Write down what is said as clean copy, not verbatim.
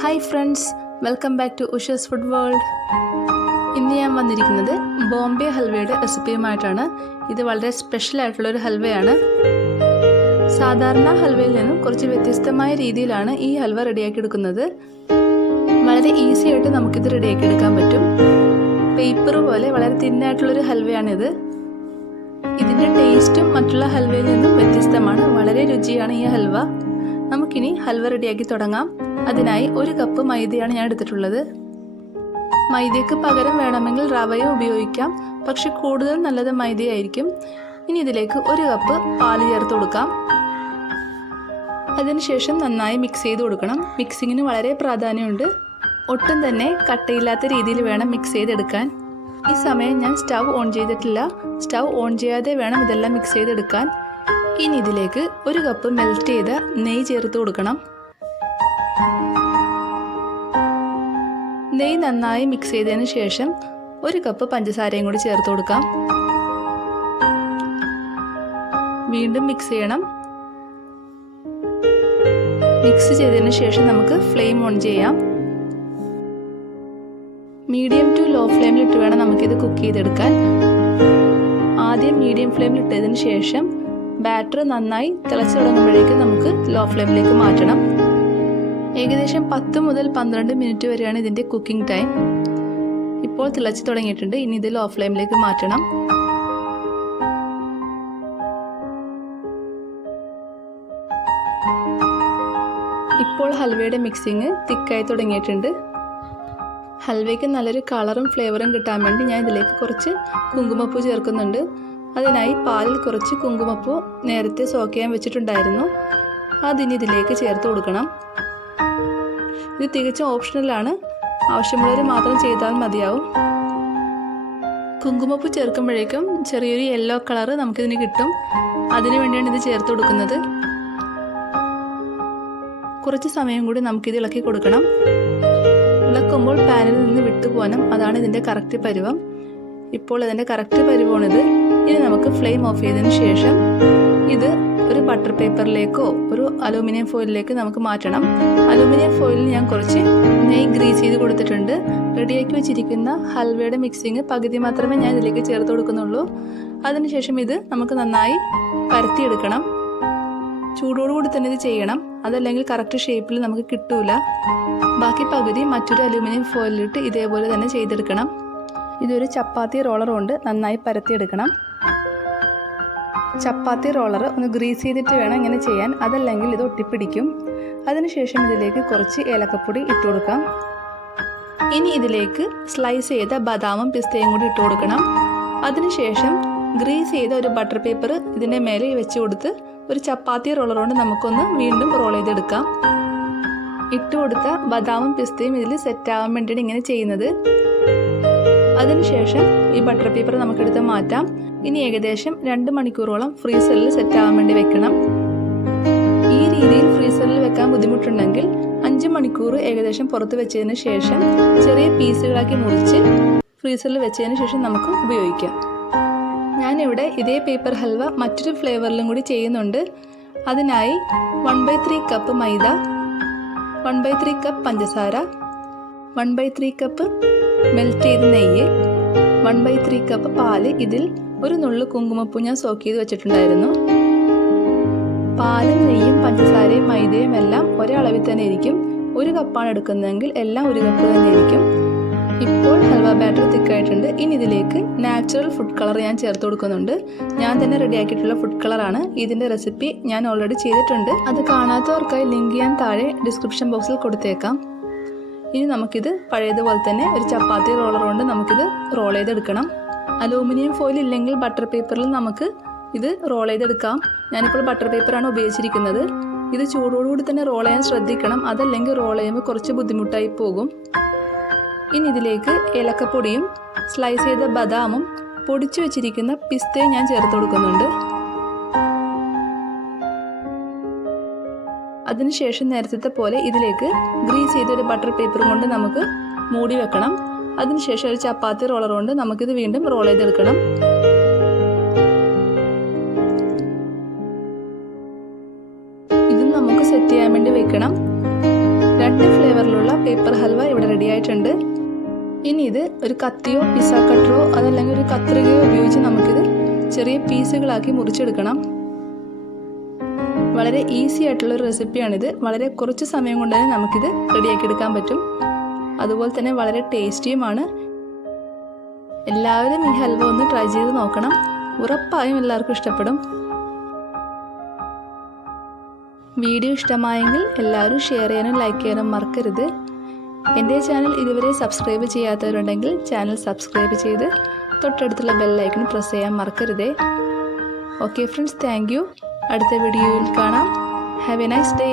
Hi friends, welcome back to Ushas food world. ഇന്ന് ഞാൻ വന്നിരിക്കുന്നത് ബോംബെ ഹൽവയുടെ റെസിപ്പിയുമായിട്ടാണ്. ഇത് വളരെ സ്പെഷ്യൽ ആയിട്ടുള്ളൊരു ഹൽവയാണ്. സാധാരണ ഹൽവയിൽ നിന്നും കുറച്ച് വ്യത്യസ്തമായ രീതിയിലാണ് ഈ ഹൽവ റെഡിയാക്കി എടുക്കുന്നത്. വളരെ ഈസി ആയിട്ട് നമുക്കിത് റെഡിയാക്കി എടുക്കാൻ പറ്റും. പേപ്പർ പോലെ വളരെ തിന്നായിട്ടുള്ളൊരു ഹൽവയാണിത്. ഇതിൻ്റെ ടേസ്റ്റും മറ്റുള്ള ഹൽവയിൽ നിന്നും വ്യത്യസ്തമാണ്. വളരെ രുചിയാണ് ഈ ഹൽവ. നമുക്കിനി ഹൽവ റെഡിയാക്കി തുടങ്ങാം. അതിനായി 1 കപ്പ് മൈദയാണ് ഞാൻ എടുത്തിട്ടുള്ളത്. മൈദയ്ക്ക് പകരം വേണമെങ്കിൽ റവയും ഉപയോഗിക്കാം, പക്ഷെ കൂടുതൽ നല്ലത് മൈദയായിരിക്കും. ഇനി ഇതിലേക്ക് 1 കപ്പ് പാല് ചേർത്ത് കൊടുക്കാം. അതിനുശേഷം നന്നായി മിക്സ് ചെയ്ത് കൊടുക്കണം. മിക്സിങ്ങിന് വളരെ പ്രാധാന്യമുണ്ട്. ഒട്ടും തന്നെ കട്ടയില്ലാത്ത രീതിയിൽ വേണം മിക്സ് ചെയ്തെടുക്കാൻ. ഈ സമയം ഞാൻ സ്റ്റൗ ഓൺ ചെയ്തിട്ടില്ല. സ്റ്റൗ ഓൺ ചെയ്യാതെ വേണം ഇതെല്ലാം മിക്സ് ചെയ്തെടുക്കാൻ. ഇനി ഇതിലേക്ക് 1 കപ്പ് മെൽറ്റ് ചെയ്ത നെയ്യ് ചേർത്ത് കൊടുക്കണം. നെയ്യ് നന്നായി മിക്സ് ചെയ്തതിന് ശേഷം 1 കപ്പ് പഞ്ചസാരയും കൂടി ചേർത്ത് കൊടുക്കാം. വീണ്ടും മിക്സ് ചെയ്യണം. മിക്സ് ചെയ്തതിന് ശേഷം നമുക്ക് ഫ്ലെയിം ഓൺ ചെയ്യാം. മീഡിയം ടു ലോ ഫ്ലെയിമിൽ ഇട്ട് വേണം നമുക്കിത് കുക്ക് ചെയ്തെടുക്കാൻ. ആദ്യം മീഡിയം ഫ്ലെയിമിൽ ഇട്ടതിന് ശേഷം ബാറ്റർ നന്നായി തിളച്ച് തുടങ്ങുമ്പോഴേക്കും നമുക്ക് ലോ ഫ്ലെയിമിലേക്ക് മാറ്റണം. ഏകദേശം 10 മുതൽ 12 മിനിറ്റ് വരെയാണ് ഇതിൻ്റെ കുക്കിംഗ് ടൈം. ഇപ്പോൾ തിളച്ച് തുടങ്ങിയിട്ടുണ്ട്. ഇനി ഇത് ലോ ഫ്ലെയിമിലേക്ക് മാറ്റണം. ഇപ്പോൾ ഹൽവയുടെ മിക്സിങ് തിക്കായി തുടങ്ങിയിട്ടുണ്ട്. ഹൽവയ്ക്ക് നല്ലൊരു കളറും ഫ്ലേവറും കിട്ടാൻ വേണ്ടി ഞാൻ ഇതിലേക്ക് കുറച്ച് കുങ്കുമപ്പൂ ചേർക്കുന്നുണ്ട്. അതിനായി പാലിൽ കുറച്ച് കുങ്കുമപ്പൂ നേരത്തെ സോക്ക് ചെയ്യാൻ വെച്ചിട്ടുണ്ടായിരുന്നു. അതിന് ഇതിലേക്ക് ചേർത്ത് കൊടുക്കണം. ഇത് തികച്ചും ഓപ്ഷണലാണ്. ആവശ്യമുള്ളവർ മാത്രം ചെയ്താൽ മതിയാവും. കുങ്കുമപ്പൂ ചേർക്കുമ്പോഴേക്കും ചെറിയൊരു യെല്ലോ കളർ നമുക്കിതിന് കിട്ടും. അതിനു വേണ്ടിയാണ് ഇത് ചേർത്ത് കൊടുക്കുന്നത്. കുറച്ച് സമയം കൂടി നമുക്കിത് ഇളക്കി കൊടുക്കണം. ഇളക്കുമ്പോൾ പാനിൽ നിന്ന് വിട്ടുപോകണം. അതാണ് ഇതിൻ്റെ കറക്റ്റ് പരുവം. ഇപ്പോൾ ഇതിൻ്റെ കറക്റ്റ് പരുവമാണിത്. ഇനി നമുക്ക് ഫ്ലെയിം ഓഫ് ചെയ്തതിന് ശേഷം ഇത് ഒരു ബട്ടർ പേപ്പറിലേക്കോ ഒരു അലൂമിനിയം ഫോയിലിലേക്ക് നമുക്ക് മാറ്റണം. അലൂമിനിയം ഫോയിലിൽ ഞാൻ കുറച്ച് നെയ്യ് ഗ്രീസ് ചെയ്ത് കൊടുത്തിട്ടുണ്ട്. റെഡിയാക്കി വെച്ചിരിക്കുന്ന ഹൽവയുടെ മിക്സിങ് പകുതി മാത്രമേ ഞാൻ ഇതിലേക്ക് ചേർത്ത് കൊടുക്കുന്നുള്ളൂ. അതിനുശേഷം ഇത് നമുക്ക് നന്നായി പരത്തിയെടുക്കണം. ചൂടോടുകൂടി തന്നെ ഇത് ചെയ്യണം, അതല്ലെങ്കിൽ കറക്റ്റ് ഷേപ്പിൽ നമുക്ക് കിട്ടൂല. ബാക്കി പകുതി മറ്റൊരു അലൂമിനിയം ഫോയിലിട്ട് ഇതേപോലെ തന്നെ ചെയ്തെടുക്കണം. ഇതൊരു ചപ്പാത്തി റോളർ കൊണ്ട് നന്നായി പരത്തിയെടുക്കണം. ചപ്പാത്തി റോളർ ഒന്ന് ഗ്രീസ് ചെയ്തിട്ട് വേണം ഇങ്ങനെ ചെയ്യാൻ, അതല്ലെങ്കിൽ ഇത് ഒട്ടിപ്പിടിക്കും. അതിനുശേഷം ഇതിലേക്ക് കുറച്ച് ഏലക്കപ്പൊടി ഇട്ട് കൊടുക്കാം. ഇനി ഇതിലേക്ക് സ്ലൈസ് ചെയ്ത ബദാമും പിസ്തയും കൂടി ഇട്ട് കൊടുക്കണം. അതിനുശേഷം ഗ്രീസ് ചെയ്ത ഒരു ബട്ടർ പേപ്പർ ഇതിൻ്റെ മേലെ വെച്ച് കൊടുത്ത് ഒരു ചപ്പാത്തി റോളർ കൊണ്ട് നമുക്കൊന്ന് വീണ്ടും റോൾ ചെയ്തെടുക്കാം. ഇട്ട് കൊടുത്ത ബദാമും പിസ്തയും ഇതിൽ സെറ്റാവാൻ വേണ്ടിയിട്ട് ഇങ്ങനെ ചെയ്യുന്നത്. അതിനുശേഷം ഈ ബട്ടർ പേപ്പർ നമുക്കെടുത്ത് മാറ്റാം. ഇനി ഏകദേശം 2 മണിക്കൂറോളം ഫ്രീസറിൽ സെറ്റാവാൻ വേണ്ടി വെക്കണം. ഈ രീതിയിൽ ഫ്രീസറിൽ വെക്കാൻ ബുദ്ധിമുട്ടുണ്ടെങ്കിൽ 5 മണിക്കൂർ ഏകദേശം പുറത്ത് വെച്ചതിന് ശേഷം ചെറിയ പീസുകളാക്കി മുറിച്ച് ഫ്രീസറിൽ വെച്ചതിന് ശേഷം നമുക്ക് ഉപയോഗിക്കാം. ഞാനിവിടെ ഇതേ പേപ്പർ ഹൽവ മറ്റൊരു ഫ്ലേവറിലും കൂടി ചെയ്യുന്നുണ്ട്. അതിനായി 1/3 കപ്പ് മൈദ, 1/3 കപ്പ് പഞ്ചസാര, 1/3 കപ്പ് മെൽറ്റ് ചെയ്ത നെയ്യ്, 1/3 കപ്പ് പാല്, ഇതിൽ ഒരു നുള്ളു കുങ്കുമപ്പൂ ഞാൻ സോക്ക് ചെയ്ത് വെച്ചിട്ടുണ്ടായിരുന്നു. പാലും നെയ്യും പഞ്ചസാരയും മൈദയും എല്ലാം ഒരേ അളവിൽ തന്നെ ഇരിക്കും. 1 കപ്പാണ് എടുക്കുന്നതെങ്കിൽ എല്ലാം 1 കപ്പ് തന്നെ ഇരിക്കും. ഇപ്പോൾ ഹൽവ ബാറ്റർ തിക്കായിട്ടുണ്ട്. ഇനി ഇതിലേക്ക് നാച്ചുറൽ ഫുഡ് കളർ ഞാൻ ചേർത്ത് കൊടുക്കുന്നുണ്ട്. ഞാൻ തന്നെ റെഡിയാക്കിയിട്ടുള്ള ഫുഡ് കളറാണ്. ഇതിൻ്റെ റെസിപ്പി ഞാൻ ഓൾറെഡി ചെയ്തിട്ടുണ്ട്. അത് കാണാത്തവർക്കായി ലിങ്ക് ഞാൻ താഴെ ഡിസ്ക്രിപ്ഷൻ ബോക്സിൽ കൊടുത്തേക്കാം. ഇനി നമുക്കിത് പഴയതുപോലെ തന്നെ ഒരു ചപ്പാത്തി റോളർ കൊണ്ട് നമുക്കിത് റോൾ ചെയ്തെടുക്കണം. അലൂമിനിയം ഫോയിൽ ഇല്ലെങ്കിൽ ബട്ടർ പേപ്പറിൽ നമുക്ക് ഇത് റോൾ ചെയ്തെടുക്കാം. ഞാനിപ്പോൾ ബട്ടർ പേപ്പറാണ് ഉപയോഗിച്ചിരിക്കുന്നത്. ഇത് ചൂടോടുകൂടി തന്നെ റോൾ ചെയ്യാൻ ശ്രദ്ധിക്കണം, അതല്ലെങ്കിൽ റോൾ ചെയ്യുമ്പോൾ കുറച്ച് ബുദ്ധിമുട്ടായി പോകും. ഇനി ഇതിലേക്ക് ഏലക്കപ്പൊടിയും സ്ലൈസ് ചെയ്ത ബദാമും പൊടിച്ചു വെച്ചിരിക്കുന്ന പിസ്തയും ഞാൻ ചേർത്ത് കൊടുക്കുന്നുണ്ട്. അതിനുശേഷം നേരത്തെ പോലെ ഇതിലേക്ക് ഗ്രീസ് ചെയ്തൊരു ബട്ടർ പേപ്പർ കൊണ്ട് നമുക്ക് മൂടി വെക്കണം. അതിനുശേഷം ഒരു ചപ്പാത്തി റോളർ കൊണ്ട് നമുക്കിത് വീണ്ടും റോൾ ചെയ്തെടുക്കണം. നമുക്ക് സെറ്റ് ചെയ്യാൻ വേണ്ടി വെക്കണം. 2 ഫ്ലേവറിലുള്ള പേപ്പർ ഹൽവ ഇവിടെ റെഡി ആയിട്ടുണ്ട്. ഇനി ഇത് ഒരു കത്തിയോ പിസ്സ കട്ടറോ അതല്ലെങ്കിൽ ഒരു കത്രികയോ ഉപയോഗിച്ച് നമുക്കിത് ചെറിയ പീസുകളാക്കി മുറിച്ചെടുക്കണം. വളരെ ഈസി ആയിട്ടുള്ളൊരു റെസിപ്പിയാണിത്. വളരെ കുറച്ച് സമയം കൊണ്ട് തന്നെ നമുക്കിത് റെഡിയാക്കി എടുക്കാൻ പറ്റും. അതുപോലെ തന്നെ വളരെ ടേസ്റ്റിയുമാണ്. എല്ലാവരും ഈ ഹൽവ ഒന്ന് ട്രൈ ചെയ്ത് നോക്കണം. ഉറപ്പായും എല്ലാവർക്കും ഇഷ്ടപ്പെടും. വീഡിയോ ഇഷ്ടമായെങ്കിൽ എല്ലാവരും ഷെയർ ചെയ്യാനും ലൈക്ക് ചെയ്യാനും മറക്കരുത്. എൻ്റെ ചാനൽ ഇതുവരെ സബ്സ്ക്രൈബ് ചെയ്യാത്തവരുണ്ടെങ്കിൽ ചാനൽ സബ്സ്ക്രൈബ് ചെയ്ത് തൊട്ടടുത്തുള്ള ബെൽ ഐക്കൺ പ്രസ് ചെയ്യാൻ മറക്കരുതേ. Okay friends, thank you. അടുത്ത വീഡിയോയിൽ കാണാം. Have A nice day.